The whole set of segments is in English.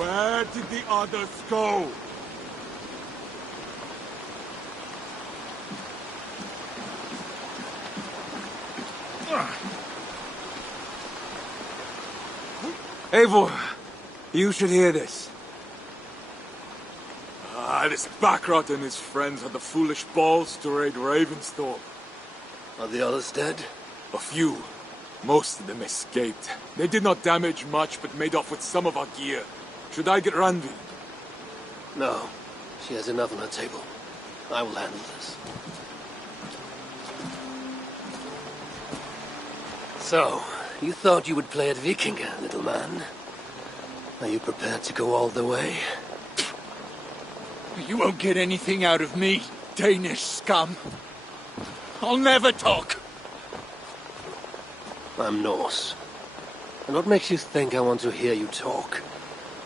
Where did the others go? Eivor, you should hear this. This Backrot and his friends had the foolish balls to raid Ravensthorpe. Are the others dead? A few. Most of them escaped. They did not damage much, but made off with some of our gear. Should I get Randvi? No. She has enough on her table. I will handle this. So, you thought you would play at Vikinga, little man? Are you prepared to go all the way? You won't get anything out of me, Danish scum. I'll never talk. I'm Norse. And what makes you think I want to hear you talk?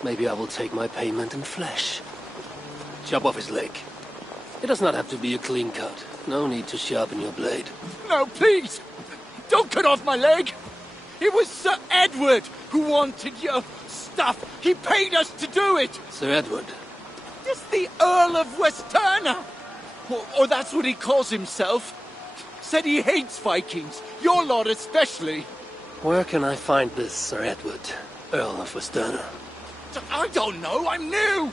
Maybe I will take my payment in flesh. Chop off his leg. It does not have to be a clean cut. No need to sharpen your blade. No, please! Don't cut off my leg! It was Sir Edward who wanted your stuff. He paid us to do it! Sir Edward? It's the Earl of Westerna! Or that's what he calls himself. Said he hates Vikings, your lot especially. Where can I find this Sir Edward, Earl of Westerna? I don't know, I'm new!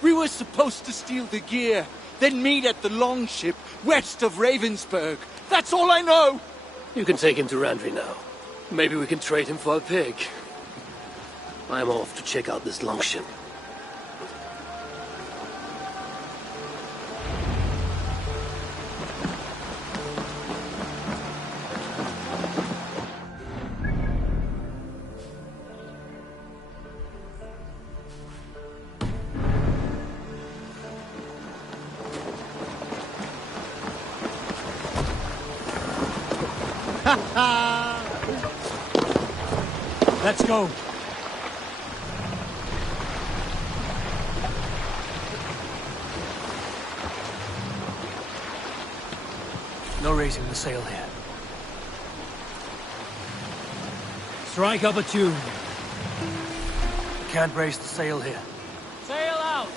We were supposed to steal the gear, then meet at the longship west of Ravensburg. That's all I know! You can take him to Randvi now. Maybe we can trade him for a pig. I'm off to check out this longship. Let's go. No raising the sail here. Strike up a tune. Can't raise the sail here. Sail out!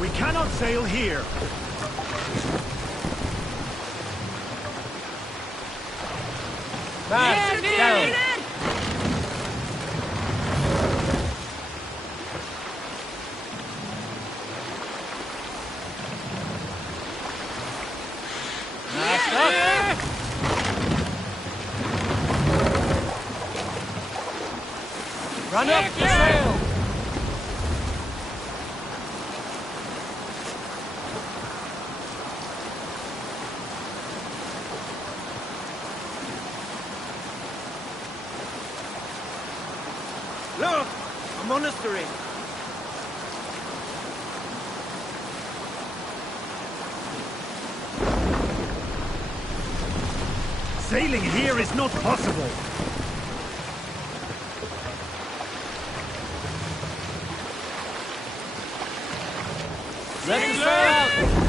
We cannot sail here. Fast, down. Run up the sail. Look! A monastery! Sailing here is not possible. Let the sail out!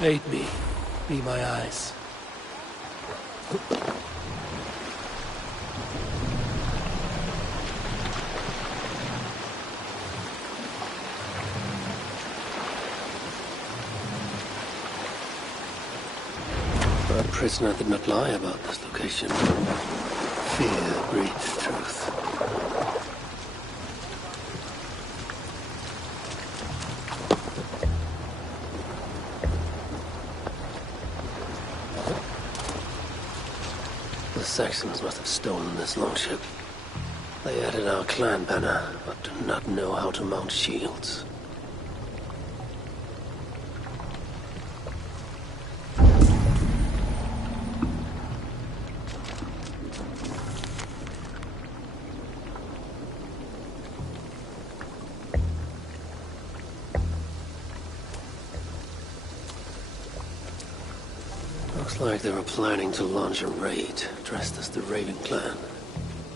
Aid me. Be my eyes. Our prisoner did not lie about this location. Fear breeds truth. The Saxons must have stolen this longship. They added our clan banner, but do not know how to mount shields. Looks like they were planning to launch a raid, dressed as the Raven clan,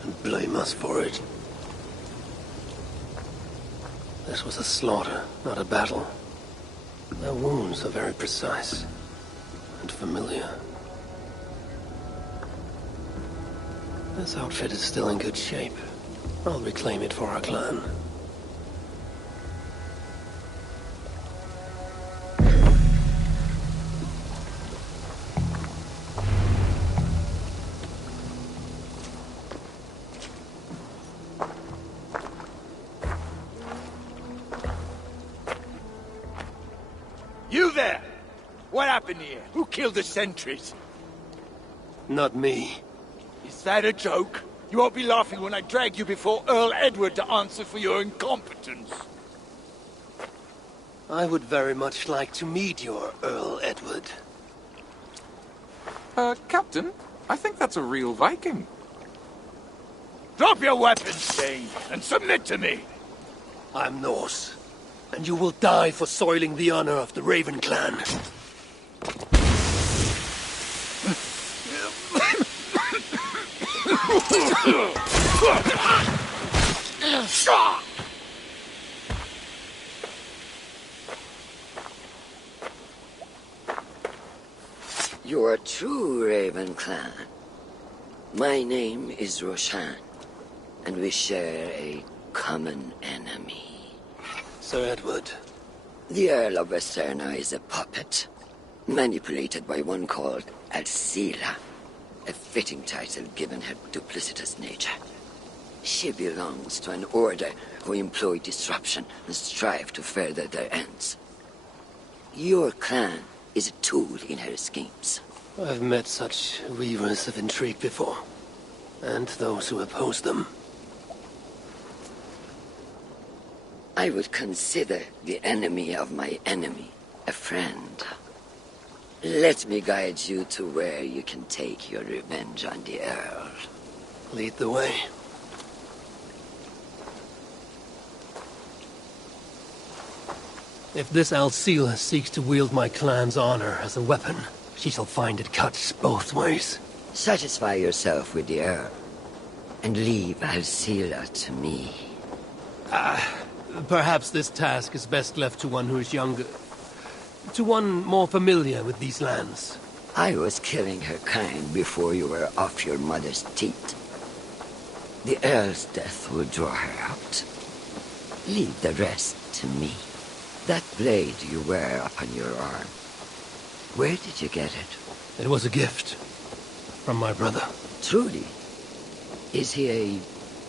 and blame us for it. This was a slaughter, not a battle. Their wounds are very precise and familiar. This outfit is still in good shape. I'll reclaim it for our clan. You there! What happened here? Who killed the sentries? Not me. Is that a joke? You won't be laughing when I drag you before Earl Edward to answer for your incompetence. I would very much like to meet your Earl Edward. Captain, I think that's a real Viking. Drop your weapons, Thane, and submit to me! I'm Norse, and you will die for soiling the honor of the Raven clan. You are true, Raven clan. My name is Roshan, and we share a common enemy. Sir Edward. The Earl of Westerna is a puppet, manipulated by one called Alcila, a fitting title given her duplicitous nature. She belongs to an order who employ disruption and strive to further their ends. Your clan is a tool in her schemes. I've met such weavers of intrigue before, and those who oppose them. I would consider the enemy of my enemy a friend. Let me guide you to where you can take your revenge on the Earl. Lead the way. If this Alcila seeks to wield my clan's honor as a weapon, she shall find it cuts both ways. Satisfy yourself with the Earl, and leave Alcila to me. Perhaps this task is best left to one who is younger. To one more familiar with these lands. I was killing her kind before you were off your mother's teat. The Earl's death will draw her out. Leave the rest to me. That blade you wear upon your arm, where did you get it? It was a gift from my brother. Truly? Is he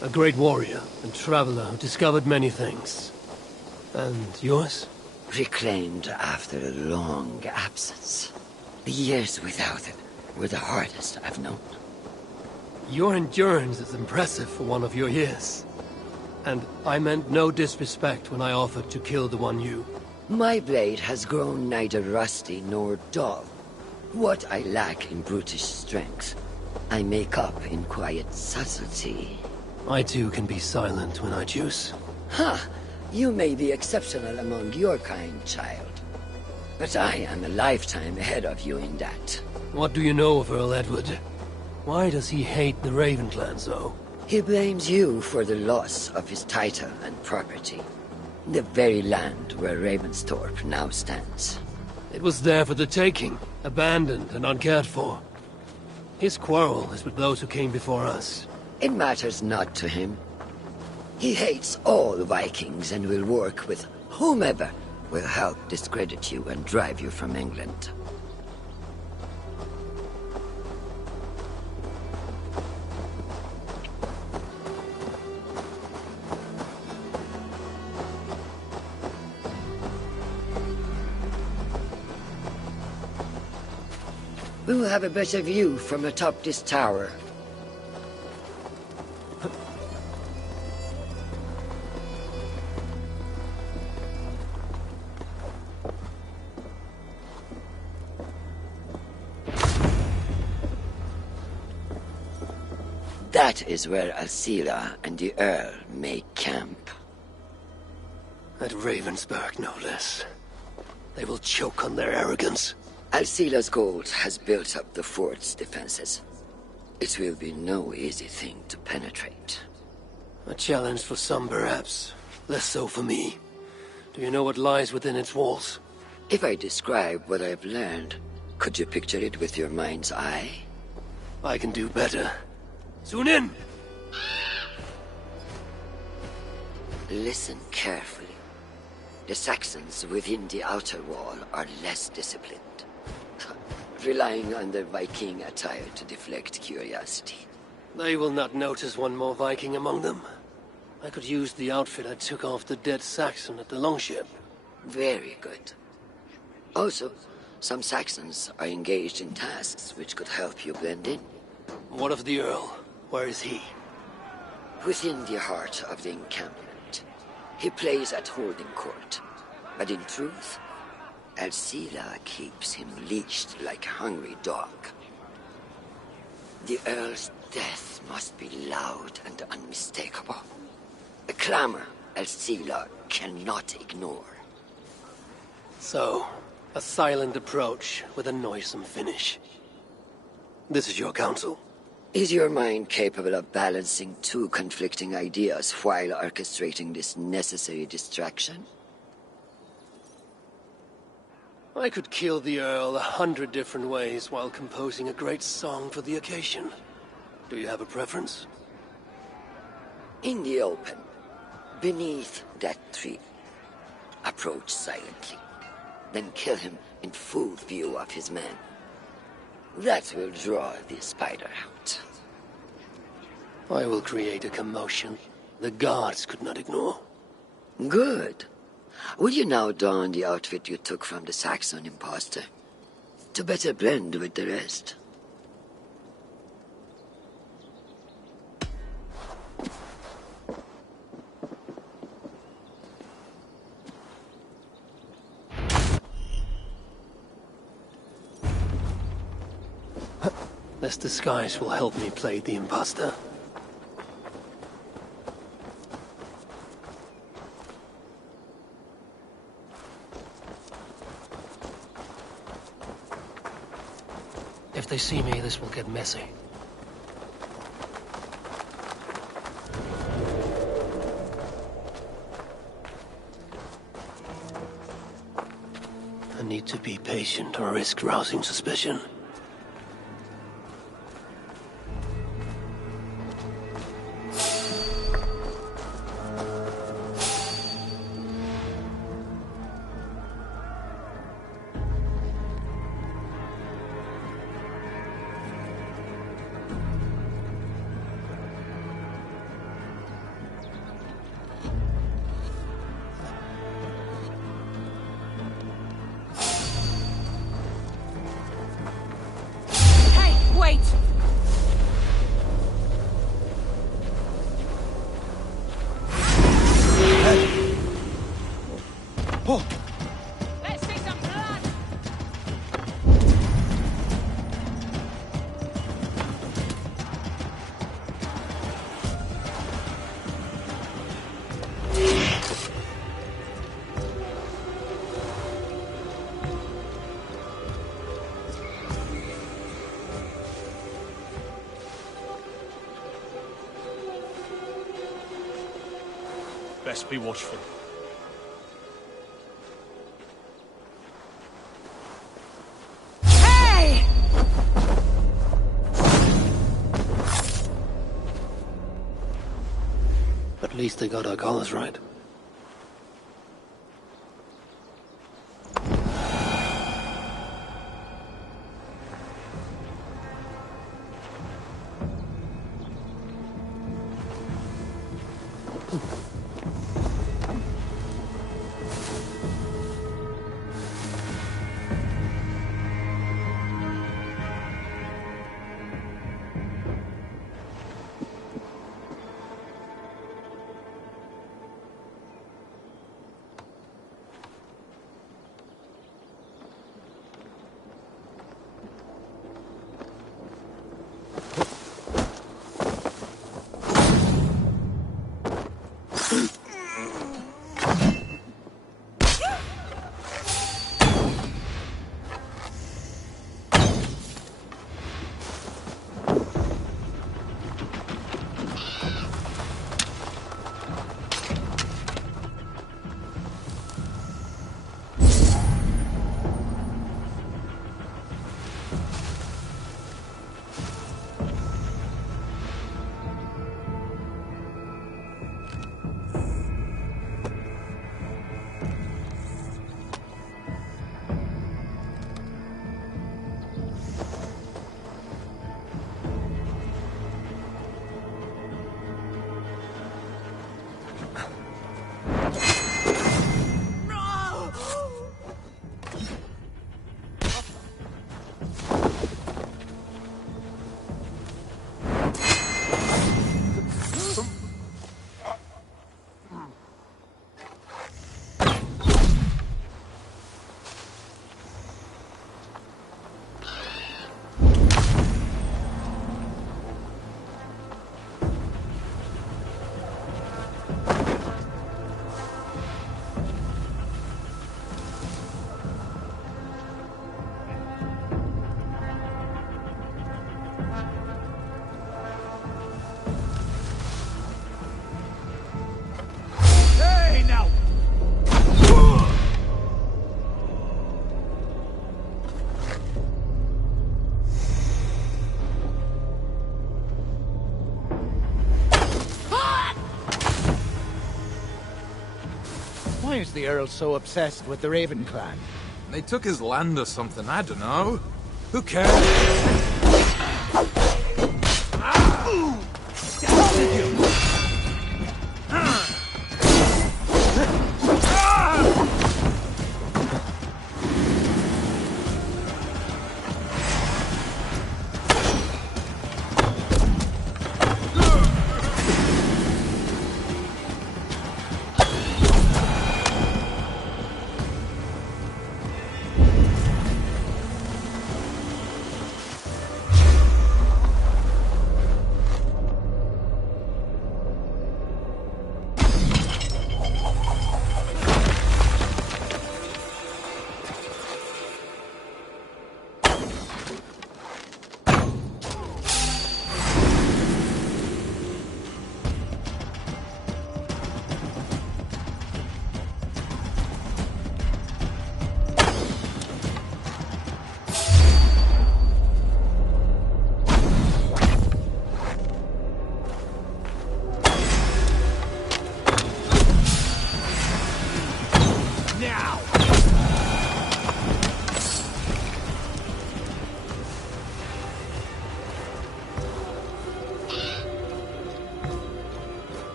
A great warrior and traveler who discovered many things. And yours? reclaimed after a long absence? The years without it were the hardest I've known. Your endurance is impressive for one of your years. And I meant no disrespect when I offered to kill the one you... My blade has grown neither rusty nor dull. What I lack in brutish strength, I make up in quiet subtlety. I too can be silent when I choose. Ha! You may be exceptional among your kind, child. But I am a lifetime ahead of you in that. What do you know of Earl Edward? Why does he hate the Raven clan so? He blames you for the loss of his title and property. The very land where Ravensthorpe now stands. It was there for the taking, abandoned and uncared for. His quarrel is with those who came before us. It matters not to him. He hates all Vikings and will work with whomever will help discredit you and drive you from England. We will have a better view from atop this tower. That is where Alcila and the Earl make camp. At Ravensburg, no less. They will choke on their arrogance. Alcila's gold has built up the fort's defenses. It will be no easy thing to penetrate. A challenge for some, perhaps. Less so for me. Do you know what lies within its walls? If I describe what I've learned, could you picture it with your mind's eye? I can do better. Soon in! Listen carefully. The Saxons within the outer wall are less disciplined, relying on their Viking attire to deflect curiosity. They will not notice one more Viking among them. I could use the outfit I took off the dead Saxon at the longship. Very good. Also, some Saxons are engaged in tasks which could help you blend in. What of the Earl? Where is he? Within the heart of the encampment. He plays at holding court. But in truth, Alcila keeps him leashed like a hungry dog. The Earl's death must be loud and unmistakable. A clamor Alcila cannot ignore. So, a silent approach with a noisome finish. This is your counsel. Is your mind capable of balancing two conflicting ideas while orchestrating this necessary distraction? I could kill the Earl 100 different ways while composing a great song for the occasion. Do you have a preference? In the open, beneath that tree. Approach silently, then kill him in full view of his men. That will draw the spider out. I will create a commotion the guards could not ignore. Good. Will you now don the outfit you took from the Saxon imposter? To better blend with the rest. This disguise will help me play the imposter. If they see me, this will get messy. I need to be patient or risk rousing suspicion. Best be watchful. Hey! At least they got our colors right. Why is the Earl so obsessed with the Raven clan? They took his land or something, I don't know. Who cares?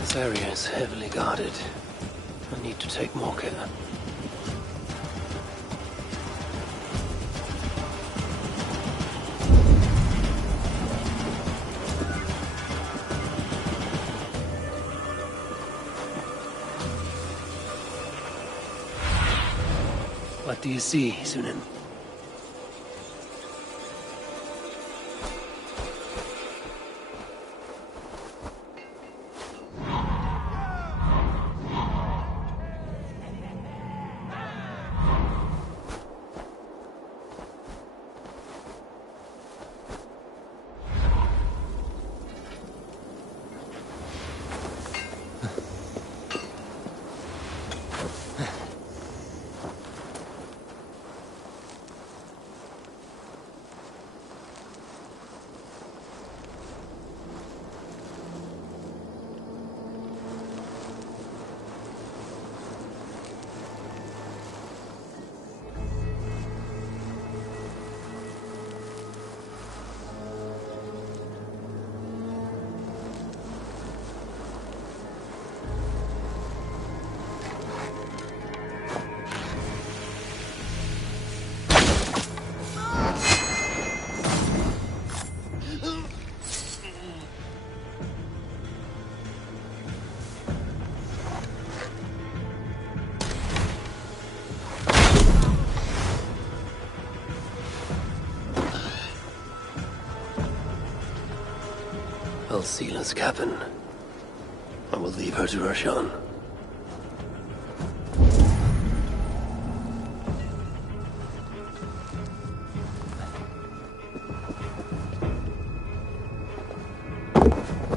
This area is heavily guarded. I need to take more care. What do you see, Sunan? Alcila's cabin. I will leave her to Roshan.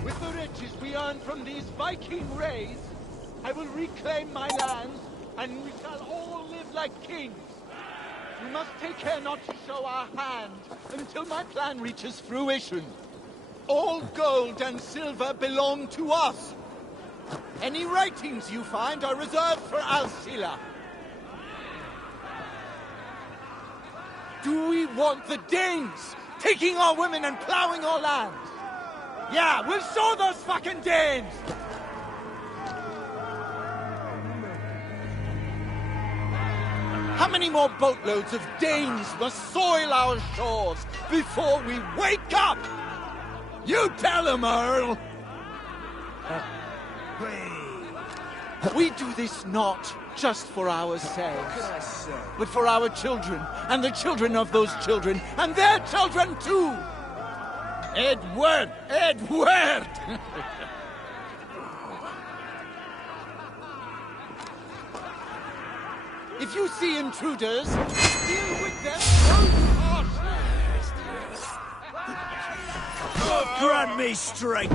With the riches we earn from these Viking raids, I will reclaim my lands, and we shall all live like kings. We must take care not to show our hand until my plan reaches fruition. All gold and silver belong to us. Any writings you find are reserved for Alcila. Do we want the Danes taking our women and plowing our lands? Yeah, we'll show those fucking Danes! How many more boatloads of Danes must soil our shores before we wake up? You tell them, Earl! We do this not just for ourselves, but for our children, and the children of those children, and their children too! Edward! Edward! If you see intruders, deal with them harshly. Grant me strength!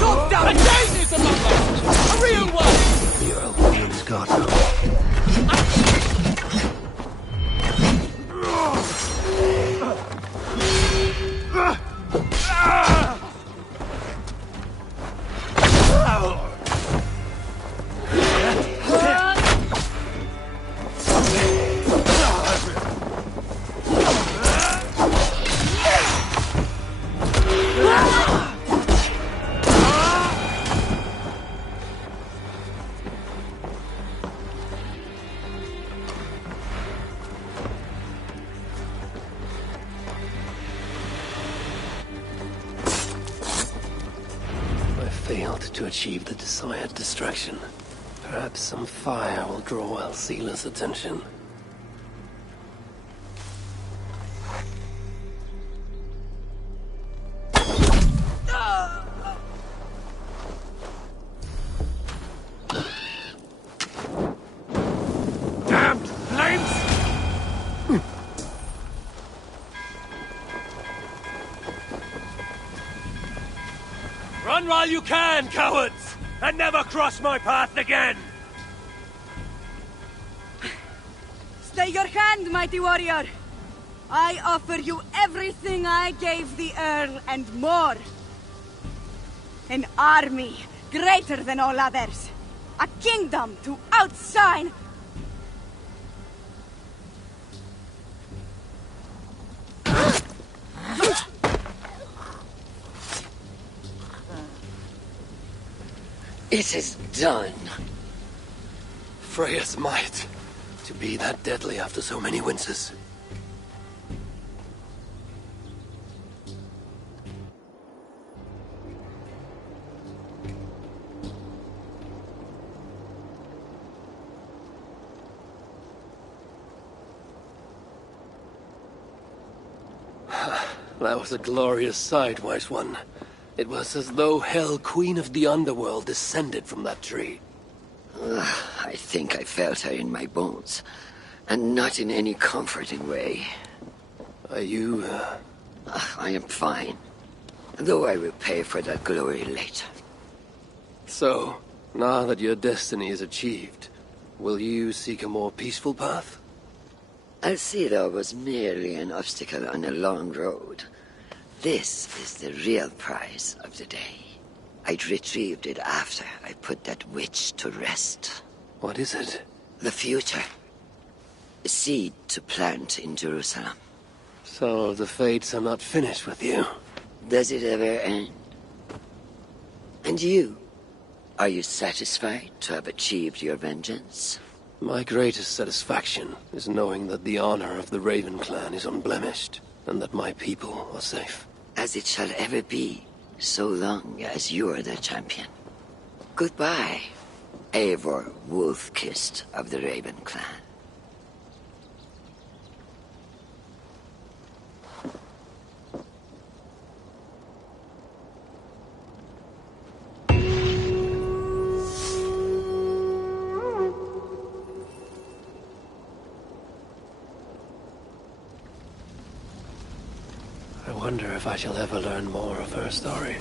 God damn it! Dane is among us! A real one! Your old woman's gone now. Failed to achieve the desired distraction. Perhaps some fire will draw Alcila's attention. Damned flames! Run while you can, cowards! And never cross my path again! Stay your hand, mighty warrior! I offer you everything I gave the Earl and more. An army greater than all others. A kingdom to outshine. It is done. Freya's might. To be that deadly after so many winters. That was a glorious sight, wise one. It was as though Hell, Queen of the Underworld, descended from that tree. I think I felt her in my bones, and not in any comforting way. Are you, I am fine, though I will pay for that glory later. So, now that your destiny is achieved, will you seek a more peaceful path? Alcila was merely an obstacle on a long road. This is the real prize of the day. I'd retrieved it after I put that witch to rest. What is it? The future. A seed to plant in Jerusalem. So the fates are not finished with you? Does it ever end? And you? Are you satisfied to have achieved your vengeance? My greatest satisfaction is knowing that the honor of the Raven clan is unblemished, and that my people are safe. As it shall ever be, so long as you are the champion. Goodbye, Eivor Wolf-Kissed of the Raven clan. wonder if I shall ever learn more of her story.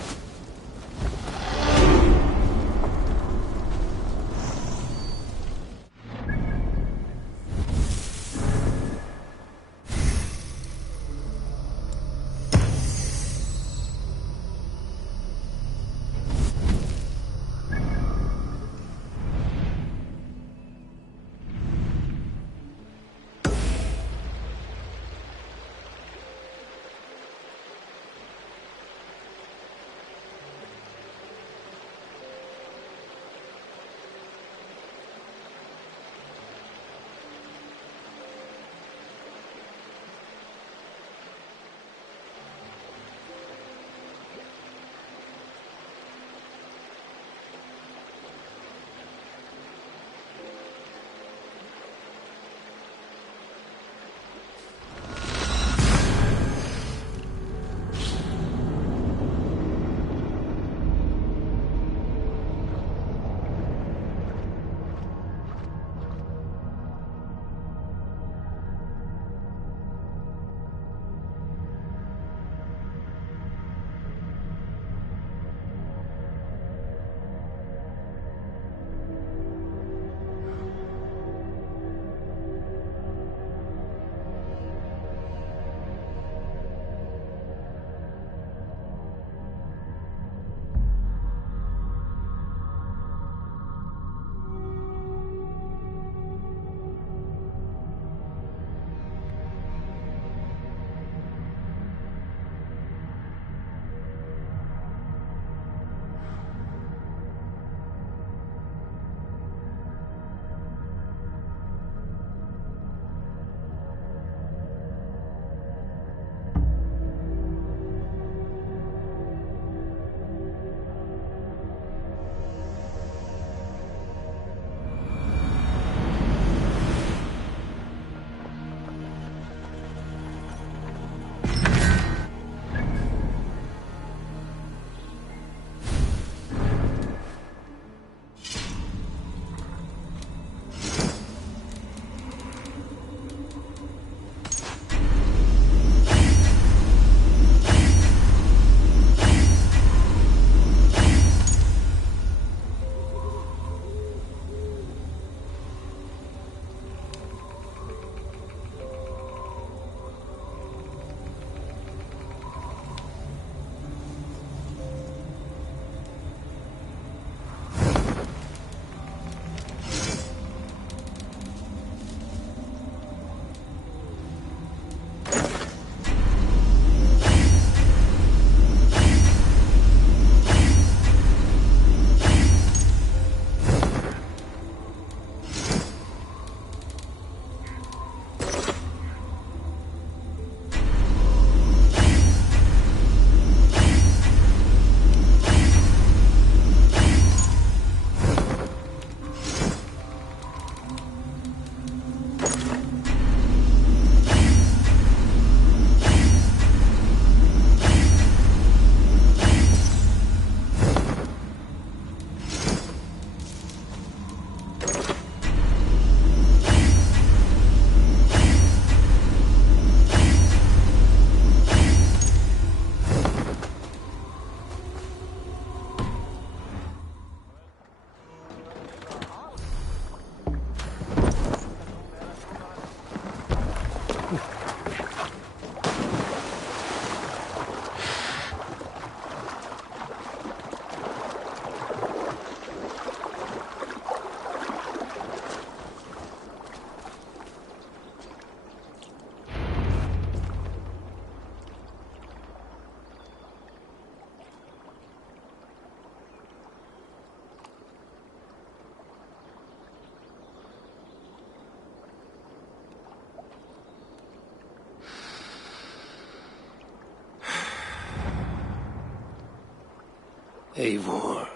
Eivor,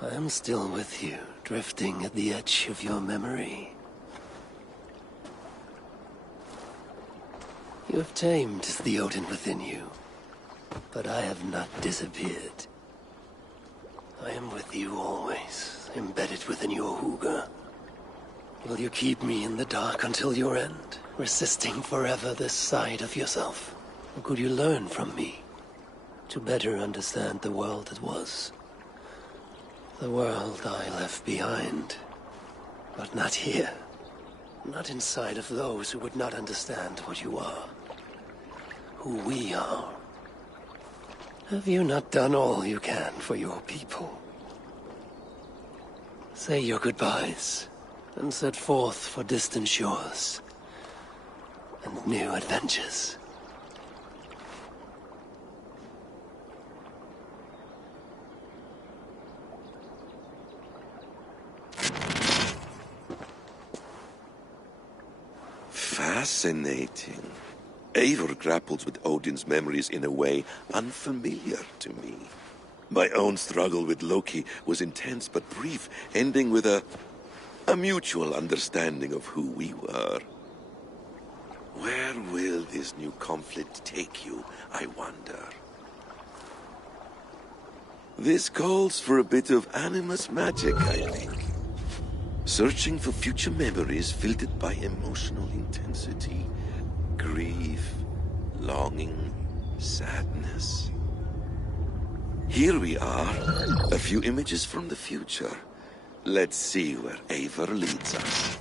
I am still with you, drifting at the edge of your memory. You have tamed the Odin within you, but I have not disappeared. I am with you always, embedded within your hooga. Will you keep me in the dark until your end, resisting forever this side of yourself? Or could you learn from me to better understand the world that was? The world I left behind. But not here. Not inside of those who would not understand what you are. Who we are. Have you not done all you can for your people? Say your goodbyes, and set forth for distant shores, and new adventures. Fascinating. Eivor grapples with Odin's memories in a way unfamiliar to me. My own struggle with Loki was intense but brief, ending with a mutual understanding of who we were. Where will this new conflict take you, I wonder? This calls for a bit of animus magic, I think. Searching for future memories filtered by emotional intensity. Grief, longing, sadness. Here we are, a few images from the future. Let's see where Eivor leads us.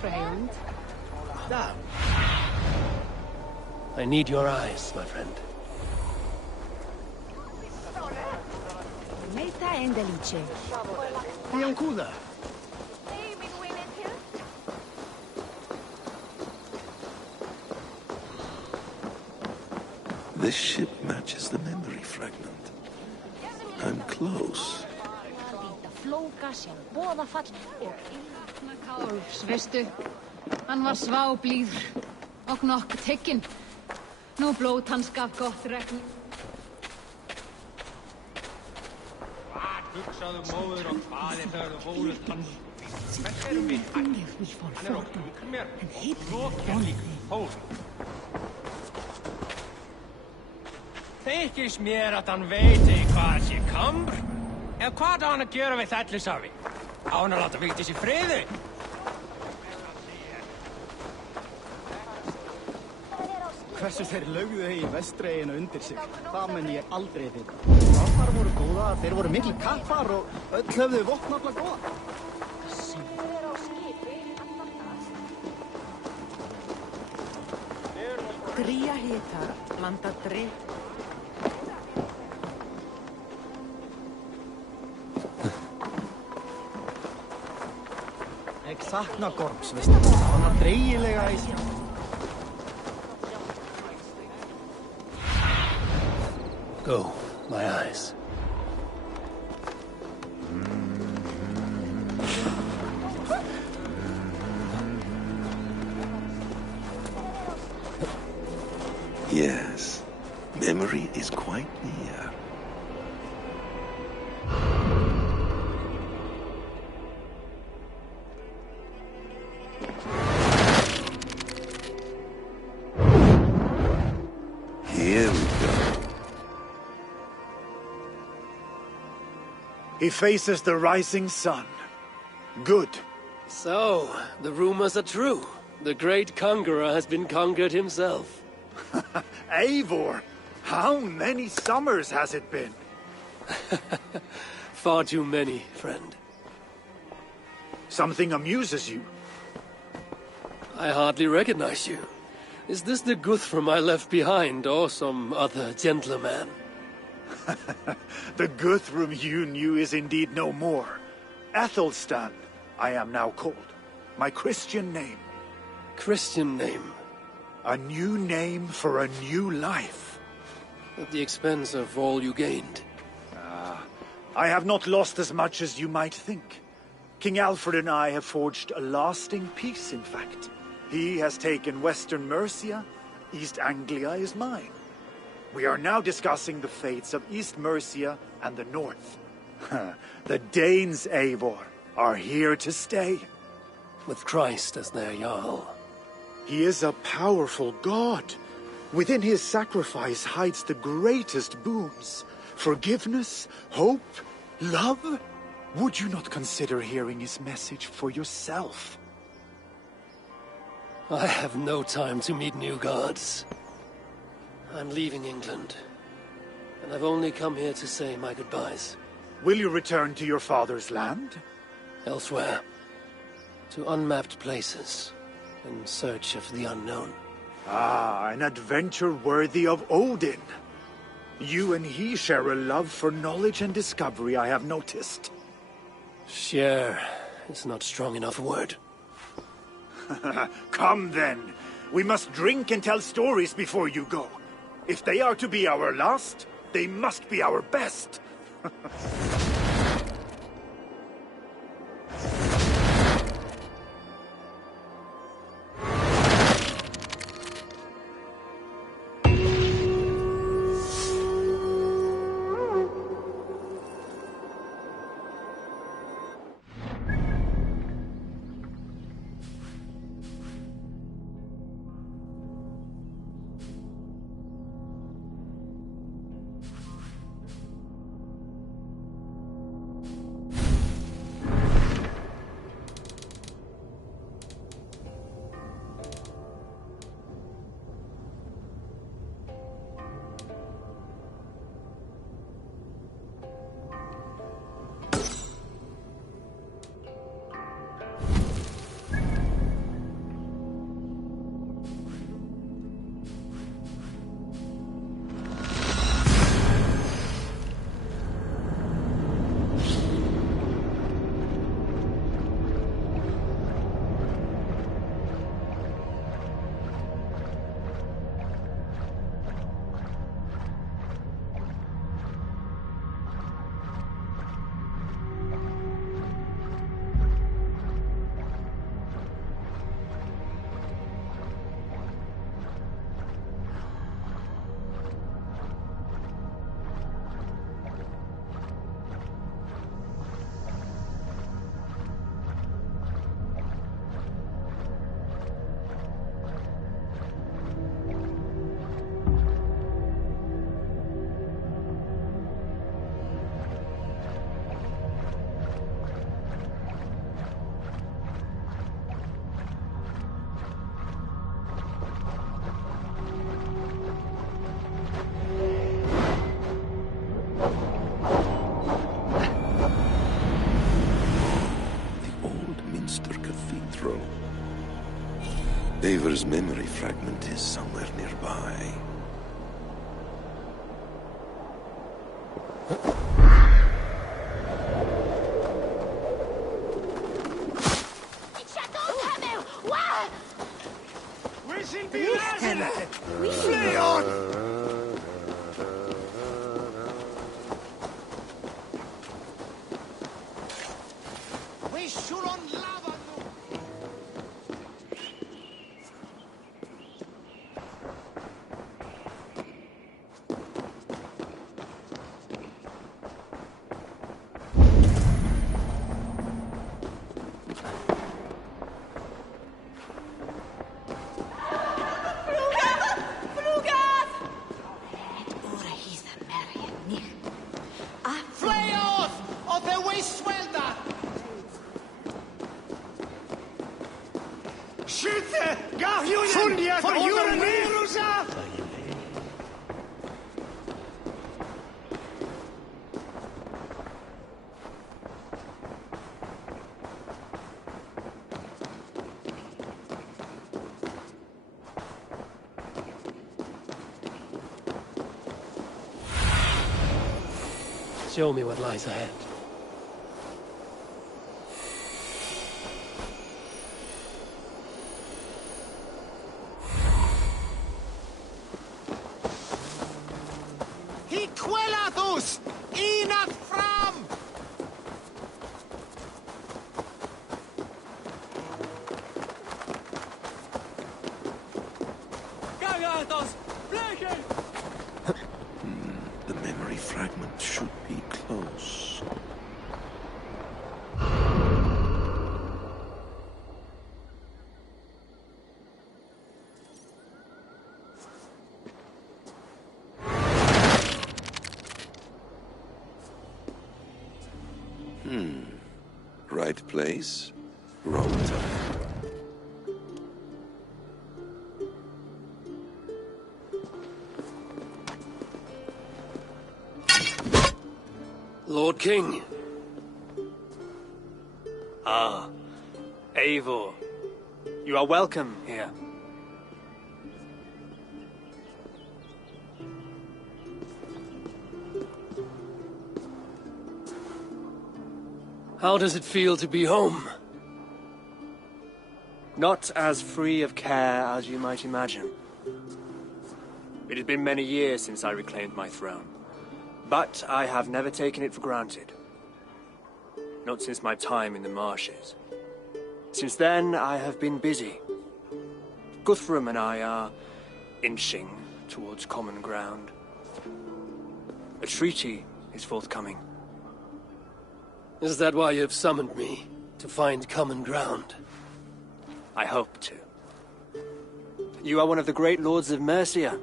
Friend. I need your eyes, my friend. Meitä endelice. Biancuda. This ship matches the memory fragment. I'm close. Flókas og boðafall og Kálfs, veistu. Hann var sváblíður og nokkuð tekinn. Nú blót hans gaf gott regn. Hvað hugsaðu móður og faðir þegar þú fólust hann? Hvert erum við hægt? Hann okkur mér. Lokið líka hól. Þykist mér að hann veiti hvað sé kambr? Eða hvað á hann að gera við þællisafi? Á hann að láta Vigdís í friði? Hversu þeir lögðu í vestreginu undir sig, það menn ég aldrei vita. Kappar voru góða, þeir voru mikil kappar og öll höfðu vopnafla góða. Dría hita, landa drip. Ég sakna Gorms, veistu? Hann var dreigilega í sig. Go, my eyes. Yes, memory is quite near. Here we go. He faces the rising sun. Good. So, the rumors are true. The great conqueror has been conquered himself. Eivor, how many summers has it been? Far too many, friend. Something amuses you. I hardly recognize you. Is this the Guthrum I left behind, or some other gentleman? The Guthrum you knew is indeed no more. Athelstan, I am now called. My Christian name. Christian name? A new name for a new life. At the expense of all you gained. I have not lost as much as you might think. King Alfred and I have forged a lasting peace, in fact. He has taken Western Mercia, East Anglia is mine. We are now discussing the fates of East Mercia and the North. The Danes, Eivor, are here to stay. With Christ as their Jarl. He is a powerful god. Within his sacrifice hides the greatest boons. Forgiveness, hope, love. Would you not consider hearing his message for yourself? I have no time to meet new gods. I'm leaving England, and I've only come here to say my goodbyes. Will you return to your father's land? Elsewhere. To unmapped places, in search of the unknown. Ah, an adventure worthy of Odin. You and he share a love for knowledge and discovery, I have noticed. Share is not strong enough a word. Come then. We must drink and tell stories before you go. If they are to be our last, they must be our best. Eivur's memory fragment is somewhere nearby. Flee on! Show me what lies ahead. Hiquelatus! Inat fram! Gagatos! Blechen! The memory fragment should be close. Right place, wrong time. Lord King. Ah, Eivor. You are welcome here. How does it feel to be home? Not as free of care as you might imagine. It has been many years since I reclaimed my throne, but I have never taken it for granted. Not since my time in the marshes. Since then, I have been busy. Guthrum and I are inching towards common ground. A treaty is forthcoming. Is that why you've summoned me? To find common ground? I hope to. You are one of the great lords of Mercia,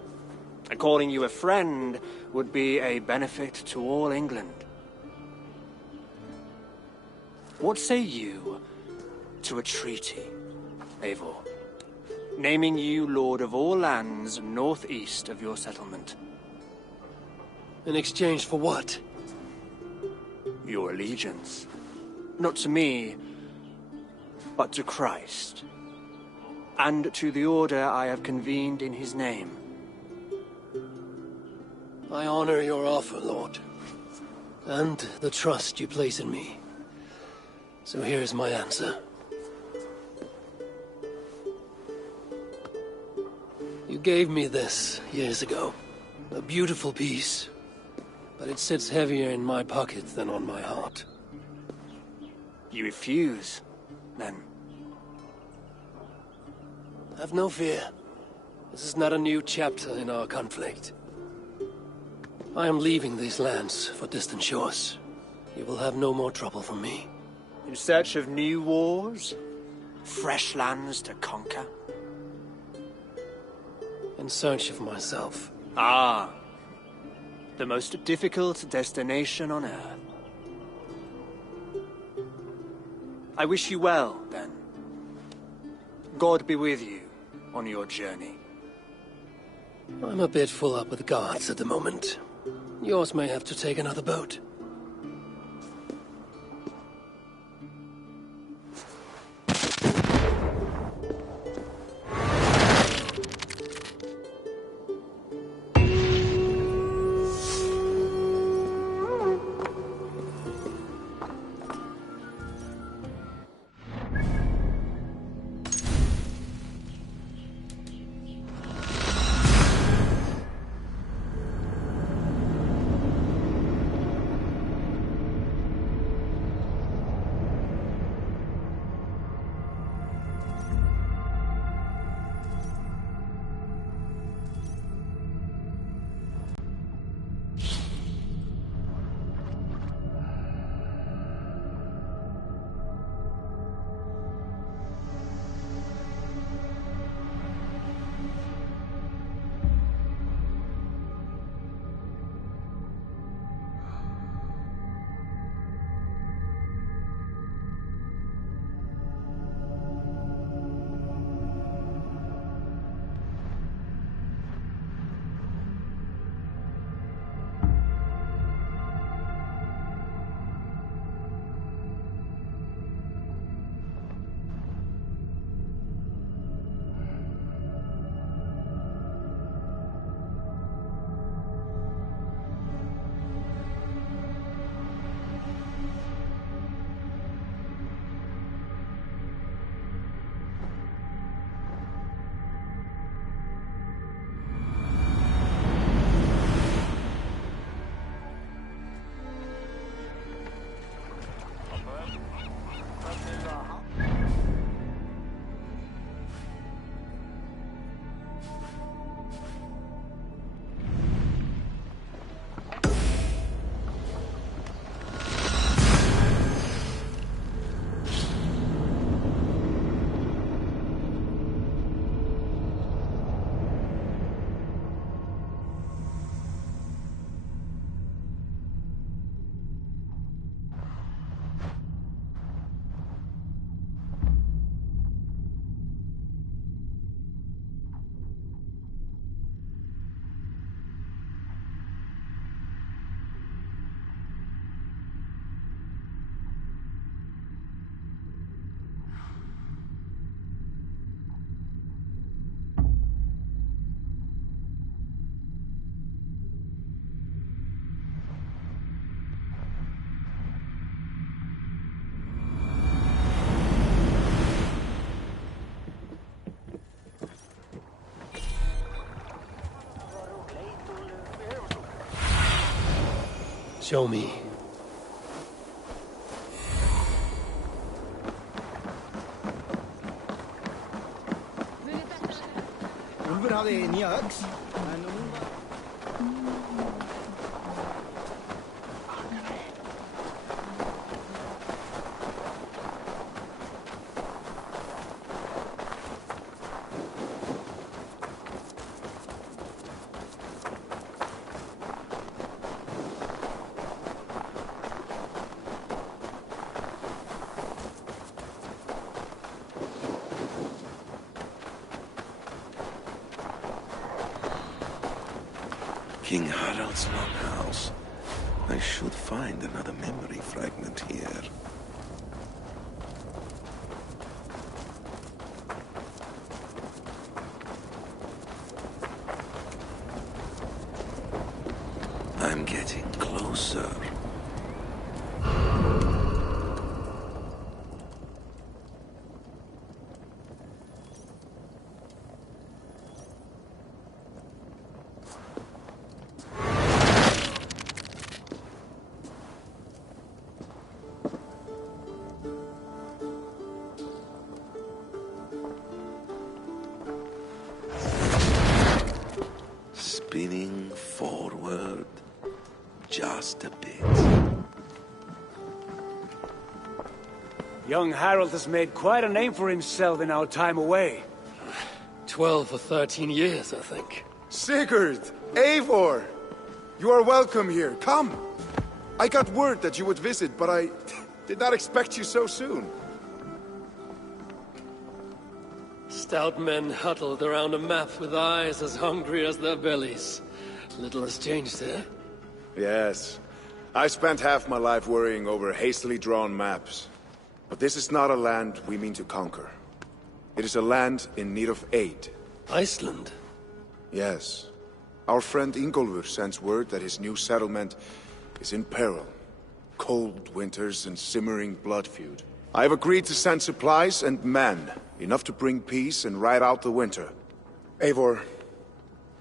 and calling you a friend would be a benefit to all England. What say you to a treaty, Eivor? Naming you lord of all lands northeast of your settlement. In exchange for what? Your allegiance. Not to me, but to Christ. And to the order I have convened in his name. I honor your offer, Lord. And the trust you place in me. So here's my answer. You gave me this years ago. A beautiful piece. But it sits heavier in my pocket than on my heart. You refuse, then? Have no fear. This is not a new chapter in our conflict. I am leaving these lands for distant shores. You will have no more trouble from me. In search of new wars? Fresh lands to conquer? In search of myself. Ah. The most difficult destination on Earth. I wish you well, then. God be with you on your journey. I'm a bit full up with guards at the moment. Yours may have to take another boat. Show me. Úlfur hafði nýja öx, en hún var... King Harald's longhouse. I should find another memory fragment here. I'm getting closer. Spinning forward just a bit. Young Harold has made quite a name for himself in our time away. 12 or 13 years, I think. Sigurd! Eivor! You are welcome here. Come! I got word that you would visit, but I did not expect you so soon. Stout men huddled around a map with eyes as hungry as their bellies. Little has changed there. Yes. I spent half my life worrying over hastily drawn maps. But this is not a land we mean to conquer. It is a land in need of aid. Iceland? Yes. Our friend Ingólfur sends word that his new settlement is in peril. Cold winters and simmering blood feud. I have agreed to send supplies and men, enough to bring peace and ride out the winter. Eivor,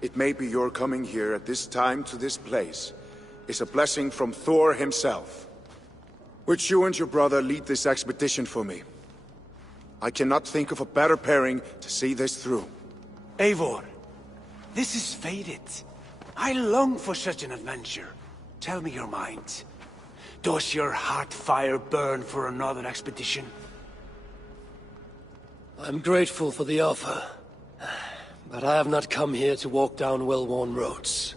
it may be your coming here at this time to this place is a blessing from Thor himself. Would you and your brother lead this expedition for me? I cannot think of a better pairing to see this through. Eivor, this is fated. I long for such an adventure. Tell me your mind. Does your heart fire burn for another expedition? I'm grateful for the offer. But I have not come here to walk down well-worn roads.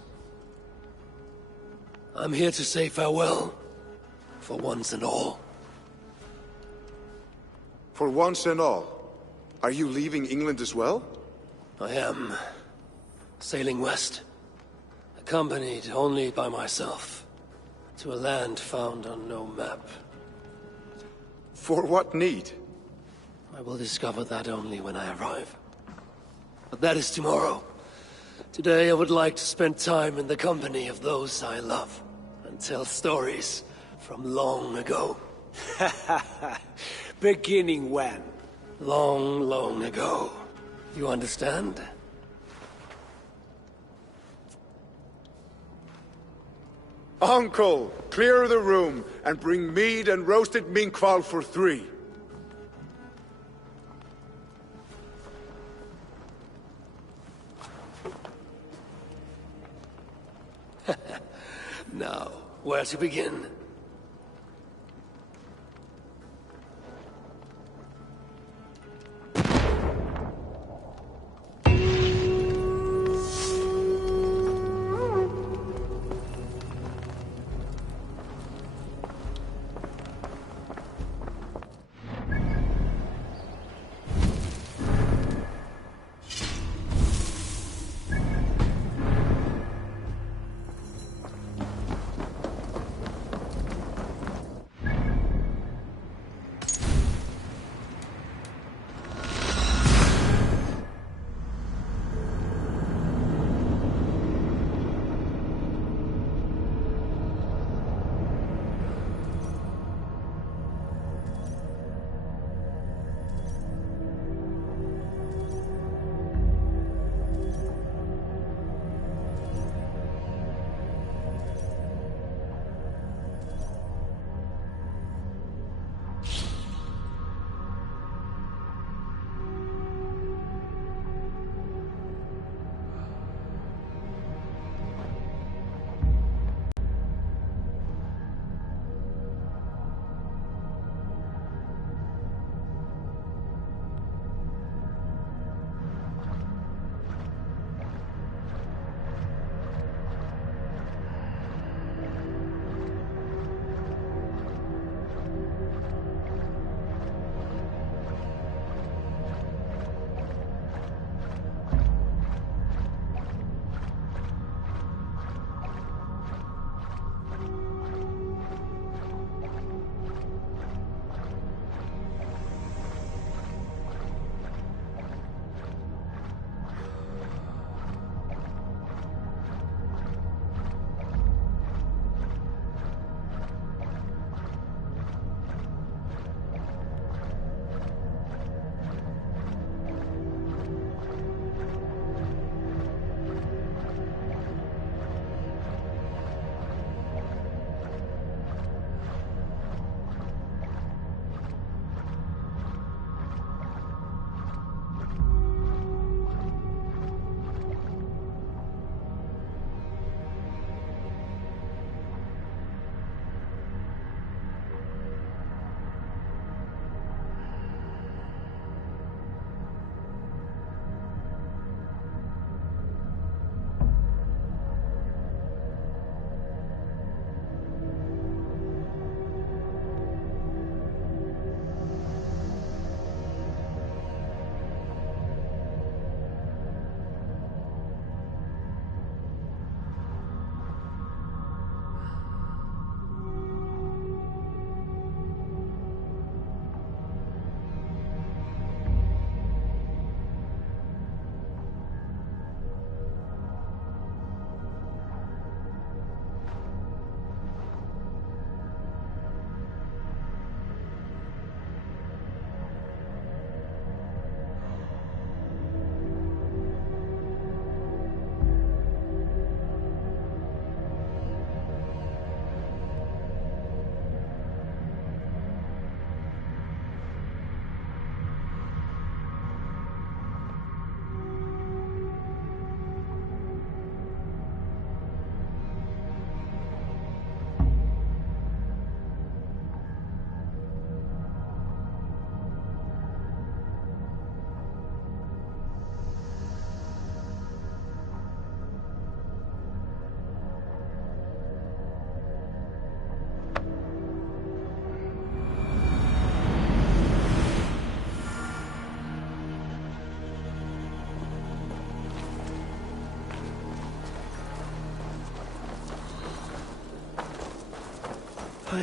I'm here to say farewell. For once and all. For once and all? Are you leaving England as well? I am. Sailing west. Accompanied only by myself. To a land found on no map. For what need? I will discover that only when I arrive. But that is tomorrow. Today I would like to spend time in the company of those I love. And tell stories from long ago. Beginning when? Long, long ago. You understand? Uncle, clear the room and bring mead and roasted minkval for 3. Now, where to begin?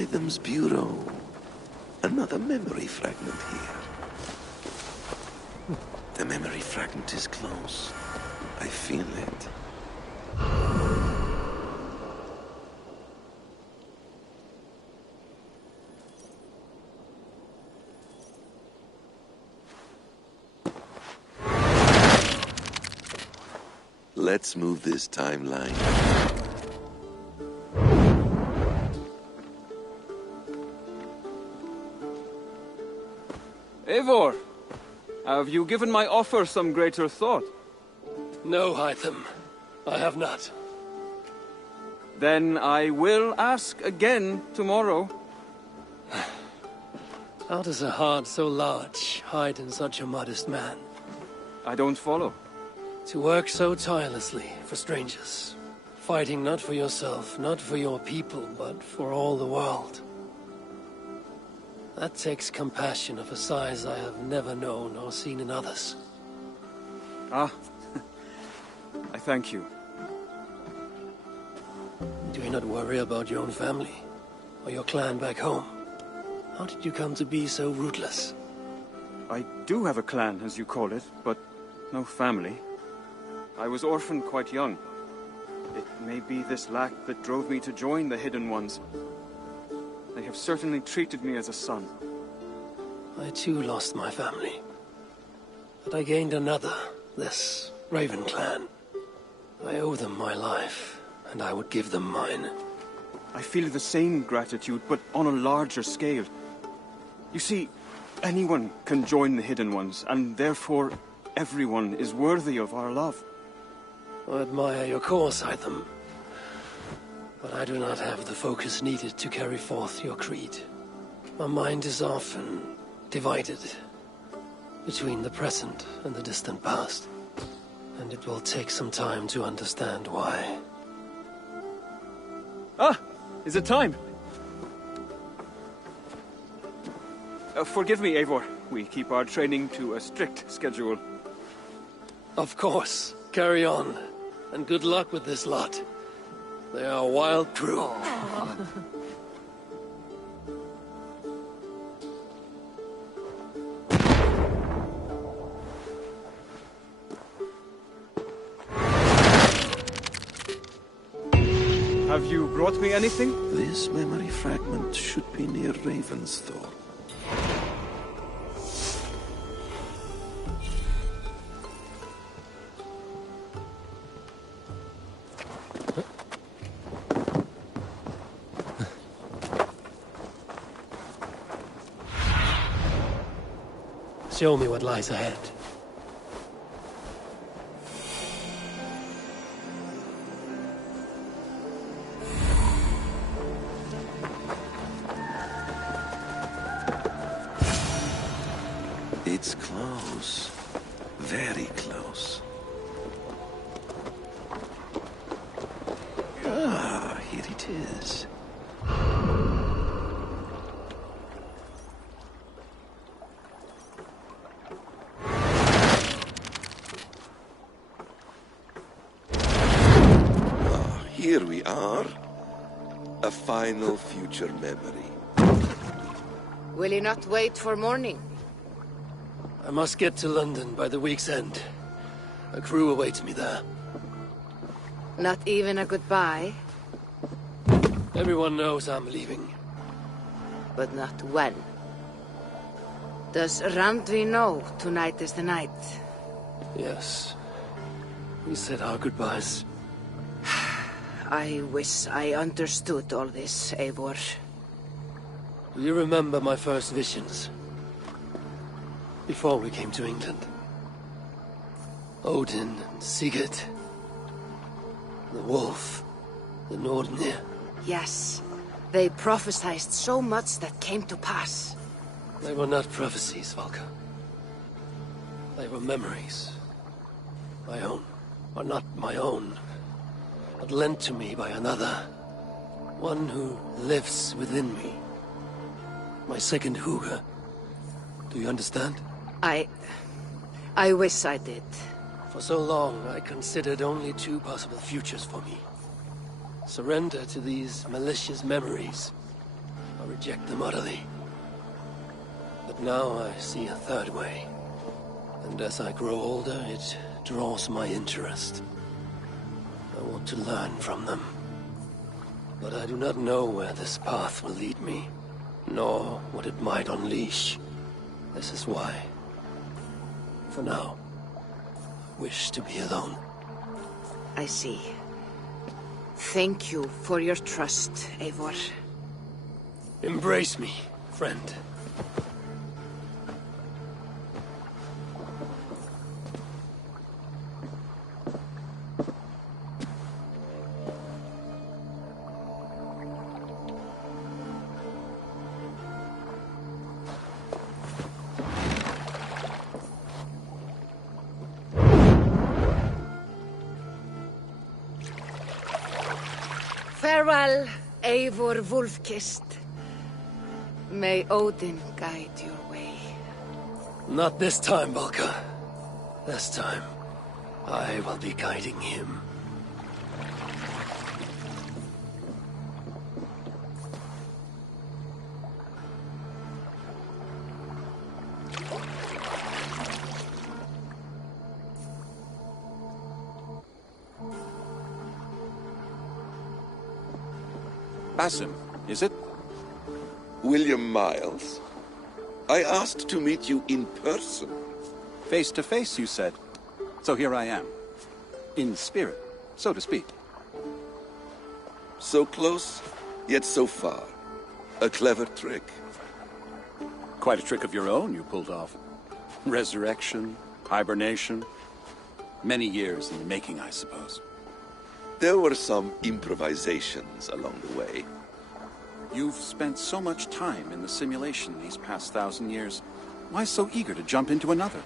Hytham's bureau. Another memory fragment here. The memory fragment is close. I feel it. Let's move this timeline. Eivor, have you given my offer some greater thought? No, Hytham. I have not. Then I will ask again tomorrow. How does a heart so large hide in such a modest man? I don't follow. To work so tirelessly for strangers. Fighting not for yourself, not for your people, but for all the world. That takes compassion of a size I have never known or seen in others. Ah, I thank you. Do you not worry about your own family? Or your clan back home? How did you come to be so rootless? I do have a clan, as you call it, but no family. I was orphaned quite young. It may be this lack that drove me to join the Hidden Ones. They have certainly treated me as a son. I too lost my family. But I gained another, this Raven clan. I owe them my life, and I would give them mine. I feel the same gratitude, but on a larger scale. You see, anyone can join the Hidden Ones, and therefore everyone is worthy of our love. I admire your cause, Hytham. But I do not have the focus needed to carry forth your creed. My mind is often divided between the present and the distant past. And it will take some time to understand why. Ah! Is it time? Forgive me, Eivor. We keep our training to a strict schedule. Of course. Carry on. And good luck with this lot. They are a wild crew. Have you brought me anything? This memory fragment should be near Ravensthorpe. Show me what lies ahead. It's close. Very close. Ah, here it is. Here we are. A final future memory. Will you not wait for morning? I must get to London by the week's end. A crew awaits me there. Not even a goodbye? Everyone knows I'm leaving. But not when. Does Randvi know tonight is the night? Yes. We said our goodbyes. I wish I understood all this, Eivor. Do you remember my first visions? Before we came to England. Odin and Sigurd. The wolf. The Nordnir. Yes. They prophesied so much that came to pass. They were not prophecies, Valka. They were memories. My own. Or not my own. But lent to me by another. One who lives within me. My second Hugr. Do you understand? I wish I did. For so long, I considered only two possible futures for me. Surrender to these malicious memories, reject them utterly. But now I see a third way. And as I grow older, it draws my interest. I want to learn from them. But I do not know where this path will lead me, nor what it might unleash. This is why, for now, I wish to be alone. I see. Thank you for your trust, Eivor. Embrace me, friend. Farewell, Eivor Wolfkist. May Odin guide your way. Not this time, Balka. This time, I will be guiding him. Basim, is it? William Miles? I asked to meet you in person. Face to face, you said. So here I am. In spirit, so to speak. So close, yet so far. A clever trick. Quite a trick of your own you pulled off. Resurrection, hibernation. Many years in the making, I suppose. There were some improvisations along the way. You've spent so much time in the simulation these past 1,000 years. Why so eager to jump into another?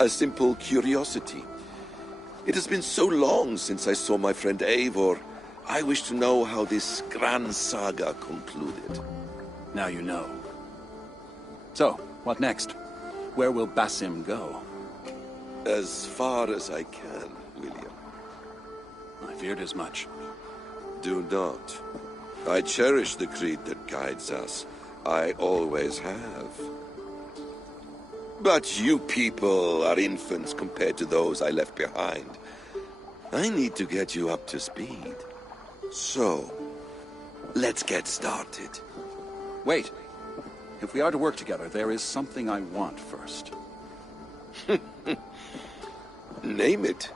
A simple curiosity. It has been so long since I saw my friend Eivor. I wish to know how this grand saga concluded. Now you know. So, what next? Where will Basim go? As far as I can, William. I feared as much. Do not. I cherish the creed that guides us. I always have. But you people are infants compared to those I left behind. I need to get you up to speed. So, let's get started. Wait. If we are to work together, there is something I want first. Name it.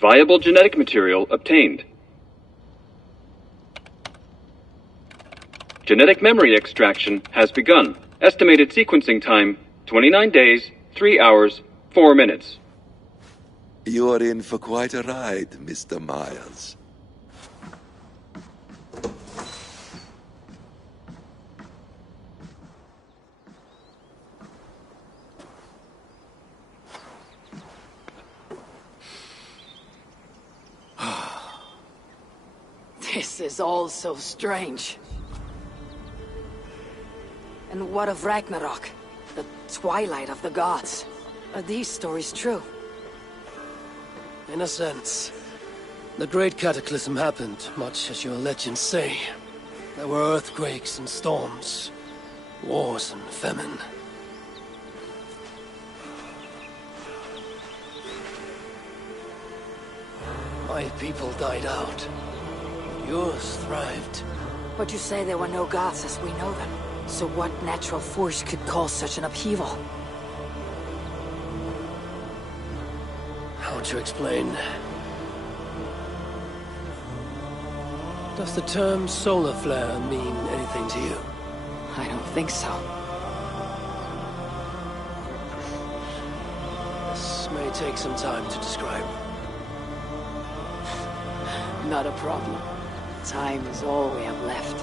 Viable genetic material obtained. Genetic memory extraction has begun. Estimated sequencing time, 29 days, 3 hours, 4 minutes. You are in for quite a ride, Mr. Miles. This is all so strange. And what of Ragnarok? The twilight of the gods? Are these stories true? In a sense. The Great Cataclysm happened, much as your legends say. There were earthquakes and storms, wars and famine. My people died out. Yours thrived. But you say there were no gods as we know them. So what natural force could cause such an upheaval? How to explain? Does the term solar flare mean anything to you? I don't think so. This may take some time to describe. Not a problem. Time is all we have left.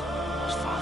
Fast.